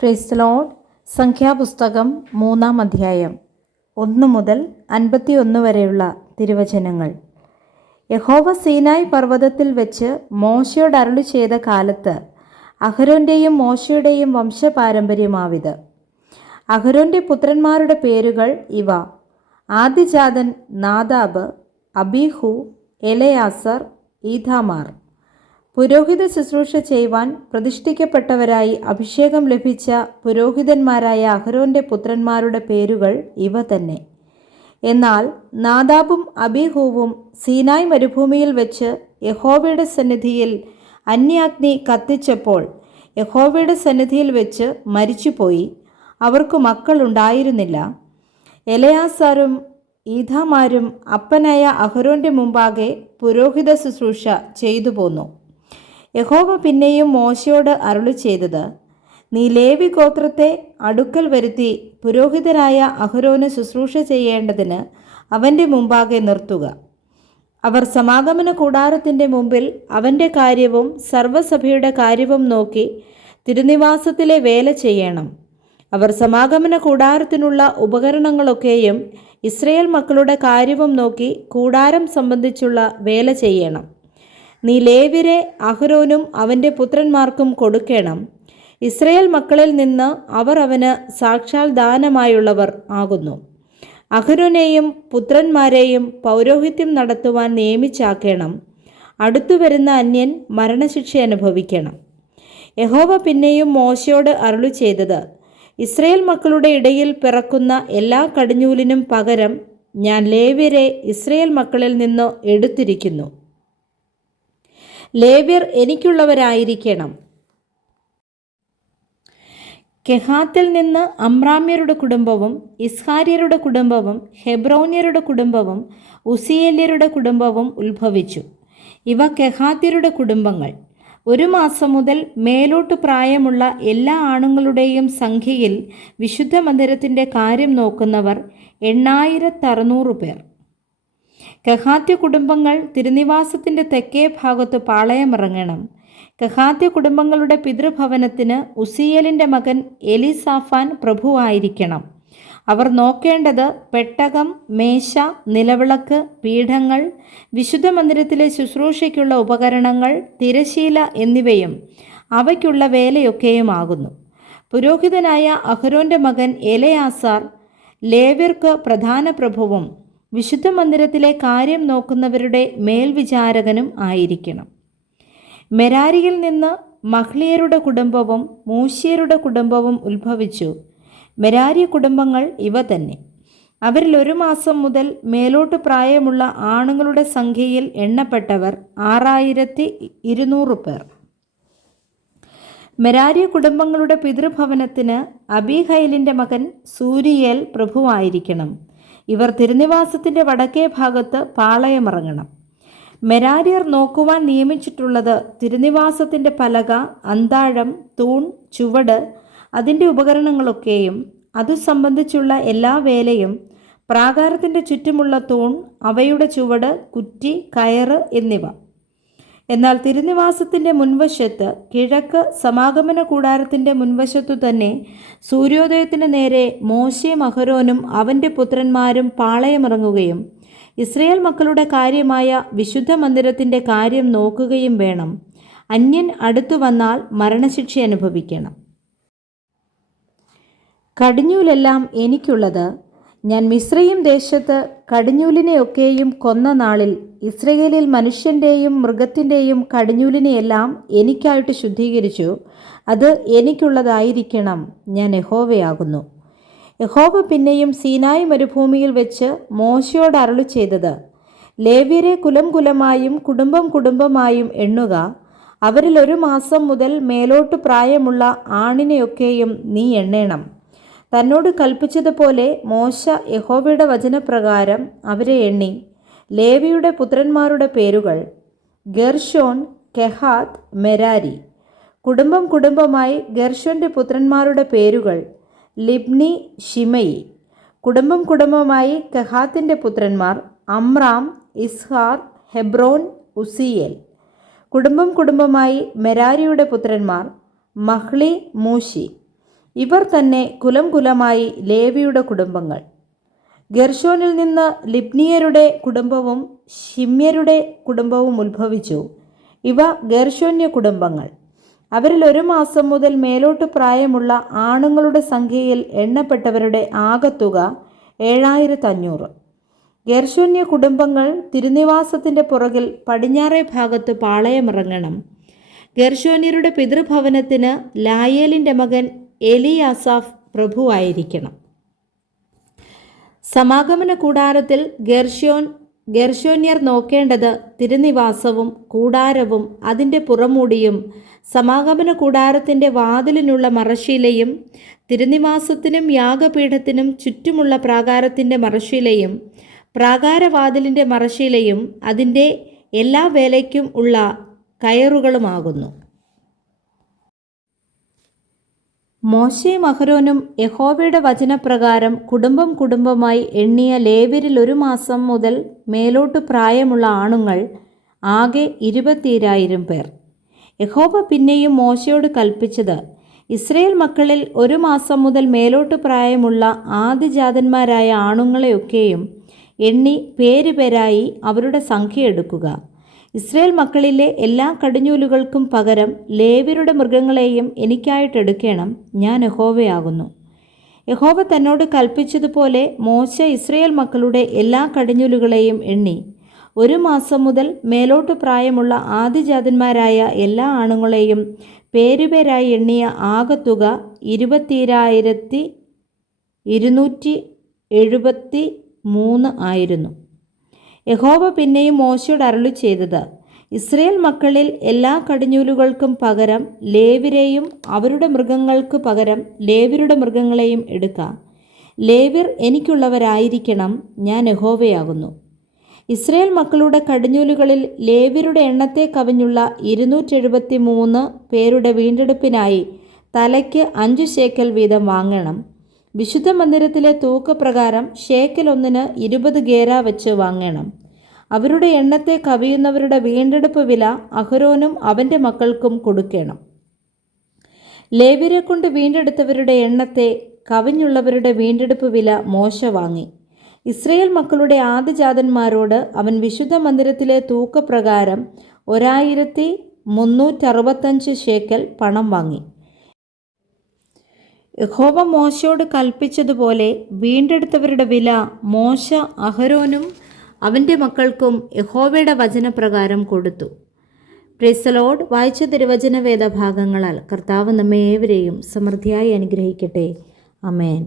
Praise the Lord. സംഖ്യാപുസ്തകം 3-ാം അധ്യായം 1 മുതൽ 51 വരെയുള്ള തിരുവചനങ്ങൾ. യഹോവ സീനായി പർവ്വതത്തിൽ വെച്ച് മോശയോട് അരുളി ചെയ്ത കാലത്ത് അഹരോന്റെയും മോശയുടെയും വംശപാരമ്പര്യമാവിത്. അഹരോന്റെ പുത്രന്മാരുടെ പേരുകൾ ഇവ: ആദ്യജാതൻ നാദാബ്, അബീഹു, എലെയാസർ, ഈഥാമാർ. പുരോഹിത ശുശ്രൂഷ ചെയ്യുവാൻ പ്രതിഷ്ഠിക്കപ്പെട്ടവരായി അഭിഷേകം ലഭിച്ച പുരോഹിതന്മാരായ അഹരോന്റെ പുത്രന്മാരുടെ പേരുകൾ ഇവ തന്നെ. എന്നാൽ നാദാബും അബീഹൂവും സീനായ് മരുഭൂമിയിൽ വെച്ച് യഹോവയുടെ സന്നിധിയിൽ അന്യാഗ്നി കത്തിച്ചപ്പോൾ യഹോവയുടെ സന്നിധിയിൽ വെച്ച് മരിച്ചുപോയി. അവർക്ക് മക്കളുണ്ടായിരുന്നില്ല. എലെയാസാരും ഈഥാമാരും അപ്പനായ അഹരോന്റെ മുമ്പാകെ പുരോഹിത ശുശ്രൂഷ ചെയ്തു പോന്നു. യഹോവ പിന്നെയും മോശയോട് അരുളി ചെയ്തത്: നീ ലേവി ഗോത്രത്തെ അടുക്കൽ വരുത്തി പുരോഹിതനായ അഹരോന് ശുശ്രൂഷ ചെയ്യേണ്ടതിന് അവൻ്റെ മുമ്പാകെ നിർത്തുക. അവർ സമാഗമന കൂടാരത്തിൻ്റെ മുമ്പിൽ അവൻ്റെ കാര്യവും സർവ്വസഭയുടെ കാര്യവും നോക്കി തിരുനിവാസത്തിലെ വേല ചെയ്യണം. അവർ സമാഗമന കൂടാരത്തിനുള്ള ഉപകരണങ്ങളൊക്കെയും ഇസ്രയേൽ മക്കളുടെ കാര്യവും നോക്കി കൂടാരം സംബന്ധിച്ചുള്ള വേല ചെയ്യണം. നീ ലേവ്യരെ അഹരോനും അവൻ്റെ പുത്രന്മാർക്കും കൊടുക്കണം. ഇസ്രയേൽ മക്കളിൽ നിന്ന് അവർ അവന് സാക്ഷാൽ ദാനമായുള്ളവർ ആകുന്നു. അഹരോനെയും പുത്രന്മാരെയും പൗരോഹിത്യം നടത്തുവാൻ നിയമിച്ചാക്കണം. അടുത്തു വരുന്ന അന്യൻ മരണശിക്ഷ അനുഭവിക്കണം. യഹോവ പിന്നെയും മോശയോട് അരുളി ചെയ്തത്: ഇസ്രയേൽ മക്കളുടെ ഇടയിൽ പിറക്കുന്ന എല്ലാ കടിഞ്ഞൂലിനും പകരം ഞാൻ ലേവ്യരെ ഇസ്രയേൽ മക്കളിൽ നിന്ന് എടുത്തിരിക്കുന്നു. ലേവ്യർ എനിക്കുള്ളവരായിരിക്കണം. കെഹാത്തിൽ നിന്ന് അമ്രാമ്യരുടെ കുടുംബവും ഇസ്ഹാര്യരുടെ കുടുംബവും ഹെബ്രോന്യരുടെ കുടുംബവും ഉസിയേല്യരുടെ കുടുംബവും ഉത്ഭവിച്ചു. ഇവ കെഹാത്യരുടെ കുടുംബങ്ങൾ. 1 മാസം മുതൽ മേലോട്ട് പ്രായമുള്ള എല്ലാ ആണുങ്ങളുടെയും സംഖ്യയിൽ വിശുദ്ധ മന്ദിരത്തിൻ്റെ കാര്യം നോക്കുന്നവർ 8600 പേർ. കെഹാത്യ കുടുംബങ്ങൾ തിരുനിവാസത്തിൻ്റെ തെക്കേ ഭാഗത്ത് പാളയമിറങ്ങണം. കെഹാത്യ കുടുംബങ്ങളുടെ പിതൃഭവനത്തിന് ഉസിയേലിൻ്റെ മകൻ എലിസാഫാൻ പ്രഭുവായിരിക്കണം. അവർ നോക്കേണ്ടത് പെട്ടകം, മേശ, നിലവിളക്ക്, പീഠങ്ങൾ, വിശുദ്ധ മന്ദിരത്തിലെ ശുശ്രൂഷയ്ക്കുള്ള ഉപകരണങ്ങൾ, തിരശീല എന്നിവയും അവയ്ക്കുള്ള വേലയൊക്കെയുമാകുന്നു. പുരോഹിതനായ അഹരോന്റെ മകൻ എലെയാസാർ ലേവ്യർക്ക് പ്രധാന പ്രഭുവും വിശുദ്ധ മന്ദിരത്തിലെ കാര്യം നോക്കുന്നവരുടെ മേൽവിചാരകനും ആയിരിക്കണം. മെരാരിയിൽ നിന്ന് മഹ്ലിയരുടെ കുടുംബവും മൂശ്യരുടെ കുടുംബവും ഉത്ഭവിച്ചു. മെരാരി കുടുംബങ്ങൾ ഇവ തന്നെ. അവരിൽ 1 മാസം മുതൽ മേലോട്ട് പ്രായമുള്ള ആണുങ്ങളുടെ സംഖ്യയിൽ എണ്ണപ്പെട്ടവർ 6200 പേർ. മെരാരി കുടുംബങ്ങളുടെ പിതൃഭവനത്തിന് അബീഹൈലിൻ്റെ മകൻ സൂരിയേൽ പ്രഭുവായിരിക്കണം. ഇവർ തിരുനിവാസത്തിൻ്റെ വടക്കേ ഭാഗത്ത് പാളയമിറങ്ങണം. മെരാര്യർ നോക്കുവാൻ നിയമിച്ചിട്ടുള്ളത് തിരുനിവാസത്തിൻ്റെ പലക, അന്താഴം, തൂൺ, ചുവട്, അതിൻ്റെ ഉപകരണങ്ങളൊക്കെയും അതു സംബന്ധിച്ചുള്ള എല്ലാ വേലയും, പ്രാകാരത്തിൻ്റെ ചുറ്റുമുള്ള തൂൺ, അവയുടെ ചുവട്, കുറ്റി, കയറ് എന്നിവ. എന്നാൽ തിരുനിവാസത്തിൻ്റെ മുൻവശത്ത് കിഴക്ക് സമാഗമന കൂടാരത്തിൻ്റെ മുൻവശത്തു തന്നെ സൂര്യോദയത്തിന് നേരെ മോശയും അഹരോനും അവൻ്റെ പുത്രന്മാരും പാളയമിറങ്ങുകയും ഇസ്രയേൽ മക്കളുടെ കാര്യമായ വിശുദ്ധ മന്ദിരത്തിൻ്റെ കാര്യം നോക്കുകയും വേണം. അന്യൻ അടുത്തു വന്നാൽ മരണശിക്ഷ അനുഭവിക്കണം. കടിഞ്ഞൂലെല്ലാം എനിക്കുള്ളത്. ഞാൻ മിസ്രയീം ദേശത്ത് കടിഞ്ഞൂലിനെയൊക്കെയും കൊന്ന നാളിൽ ഇസ്രയേലിൽ മനുഷ്യൻ്റെയും മൃഗത്തിൻ്റെയും കടിഞ്ഞൂലിനെയെല്ലാം എനിക്കായിട്ട് ശുദ്ധീകരിച്ചു. അത് എനിക്കുള്ളതായിരിക്കണം. ഞാൻ യഹോവയാകുന്നു. യഹോവ പിന്നെയും സീനായ് മരുഭൂമിയിൽ വെച്ച് മോശയോട് അരുളി ചെയ്തത്: ലേവ്യരെ കുലം കുലമായും കുടുംബം കുടുംബമായും എണ്ണുക. അവരിൽ 1 മാസം മുതൽ മേലോട്ട് പ്രായമുള്ള ആണിനെയൊക്കെയും നീ എണ്ണേണം. തന്നോട് കൽപ്പിച്ചതുപോലെ മോശ യഹോവയുടെ വചനപ്രകാരം അവരെ എണ്ണി. ലേവിയുടെ പുത്രന്മാരുടെ പേരുകൾ: ഗെർഷോൻ, കെഹാത്ത്, മെരാരി. കുടുംബം കുടുംബമായി ഗെർഷോന്റെ പുത്രന്മാരുടെ പേരുകൾ: ലിബ്നി, ഷിമയി. കുടുംബം കുടുംബമായി കെഹാത്തിൻ്റെ പുത്രന്മാർ: അമ്രാം, ഇസ്ഹാർ, ഹെബ്രോൻ, ഉസിയേൽ. കുടുംബം കുടുംബമായി മെരാരിയുടെ പുത്രന്മാർ: മഹ്ലി, മൂശി. ഇവർ തന്നെ കുലം കുലമായി ലേവിയുടെ കുടുംബങ്ങൾ. ഗെർശോനിൽ നിന്ന് ലിബ്നിയരുടെ കുടുംബവും ശിമ്യരുടെ കുടുംബവും ഉത്ഭവിച്ചു. ഇവ ഗെർശോന്യ കുടുംബങ്ങൾ. അവരിൽ 1 മാസം മുതൽ മേലോട്ട് പ്രായമുള്ള ആണുങ്ങളുടെ സംഖ്യയിൽ എണ്ണപ്പെട്ടവരുടെ ആകത്തുക 7500. ഗെർശോന്യ കുടുംബങ്ങൾ തിരുനിവാസത്തിൻ്റെ പുറകിൽ പടിഞ്ഞാറേ ഭാഗത്ത് പാളയമിറങ്ങണം. ഗെർശോന്യരുടെ പിതൃഭവനത്തിന് ലായേലിൻ്റെ മകൻ എലിയാസാഫ് പ്രഭുവായിരിക്കണം. സമാഗമന കൂടാരത്തിൽ ഗെർശോന്യർ നോക്കേണ്ടത് തിരുനിവാസവും കൂടാരവും അതിൻ്റെ പുറമൂടിയും സമാഗമന കൂടാരത്തിൻ്റെ വാതിലിനുള്ള മറശ്ശീലയും തിരുനിവാസത്തിനും യാഗപീഠത്തിനും ചുറ്റുമുള്ള പ്രാകാരത്തിൻ്റെ മറശ്ശീലയും പ്രാകാരവാതിലിൻ്റെ മറശ്ശീലയും അതിൻ്റെ എല്ലാ വേലയ്ക്കും ഉള്ള കയറുകളുമാകുന്നു. മോശയും അഹരോനും യഹോവയുടെ വചനപ്രകാരം കുടുംബം കുടുംബമായി എണ്ണിയ ലേവ്യരിൽ 1 മാസം മുതൽ മേലോട്ട് പ്രായമുള്ള ആണുങ്ങൾ ആകെ 20,000 പേർ. യഹോവ പിന്നെയും മോശയോട് കൽപ്പിച്ചത്, ഇസ്രയേൽ മക്കളിൽ 1 മാസം മുതൽ മേലോട്ട് പ്രായമുള്ള ആദിജാതന്മാരായ ആണുങ്ങളെയൊക്കെയും എണ്ണി പേരുപേരായി അവരുടെ സംഖ്യ എടുക്കുക. ഇസ്രയേൽ മക്കളിലെ എല്ലാ കടിഞ്ഞൂലുകൾക്കും പകരം ലേവ്യരുടെ മൃഗങ്ങളെയും എനിക്കായിട്ടെടുക്കണം. ഞാൻ യഹോവയാകുന്നു. യഹോവ തന്നോട് കൽപ്പിച്ചതുപോലെ മോശ ഇസ്രയേൽ മക്കളുടെ എല്ലാ കടിഞ്ഞൂലുകളെയും എണ്ണി. 1 മാസം മുതൽ മേലോട്ട് പ്രായമുള്ള ആദിജാതന്മാരായ എല്ലാ ആണുങ്ങളെയും പേരുപേരായി എണ്ണിയ ആകത്തുക 20,273 ആയിരുന്നു. യഹോവ പിന്നെയും മോശയോട് അരുളി ചെയ്തത്, ഇസ്രയേൽ മക്കളിൽ എല്ലാ കടിഞ്ഞൂലുകൾക്കും പകരം ലേവ്യരെയും അവരുടെ മൃഗങ്ങൾക്ക് പകരം ലേവ്യരുടെ മൃഗങ്ങളെയും എടുക്കാം. ലേവ്യർ എനിക്കുള്ളവരായിരിക്കണം. ഞാൻ യഹോവയാകുന്നു. ഇസ്രയേൽ മക്കളുടെ കടിഞ്ഞൂലുകളിൽ ലേവ്യരുടെ എണ്ണത്തെ കവിഞ്ഞുള്ള 273 പേരുടെ വീണ്ടെടുപ്പിനായി തലയ്ക്ക് 5 ശേക്കൽ വീതം വാങ്ങണം. വിശുദ്ധ മന്ദിരത്തിലെ തൂക്കപ്രകാരം ശേക്കൽ ഒന്നിന് 20 ഗേര വെച്ച് വാങ്ങണം. അവരുടെ എണ്ണത്തെ കവിയുന്നവരുടെ വീണ്ടെടുപ്പ് വില അഹരോനും അവൻ്റെ മക്കൾക്കും കൊടുക്കണം. ലേവ്യരെ കൊണ്ട് വീണ്ടെടുത്തവരുടെ എണ്ണത്തെ കവിഞ്ഞുള്ളവരുടെ വീണ്ടെടുപ്പ് വില മോശ വാങ്ങി. ഇസ്രയേൽ മക്കളുടെ ആദിജാതന്മാരോട് അവൻ വിശുദ്ധ മന്ദിരത്തിലെ തൂക്കപ്രകാരം 1365 ശേക്കൽ പണം വാങ്ങി. യഹോവ മോശയോട് കൽപ്പിച്ചതുപോലെ വീണ്ടെടുത്തവരുടെ വില മോശ അഹരോനും അവൻ്റെ മക്കൾക്കും യഹോവയുടെ വചനപ്രകാരം കൊടുത്തു. Praise the Lord. വായിച്ച തിരുവചന വേദഭാഗങ്ങളാൽ കർത്താവ് നമ്മെ ഏവരെയും സമൃദ്ധിയായി അനുഗ്രഹിക്കട്ടെ. ആമേൻ.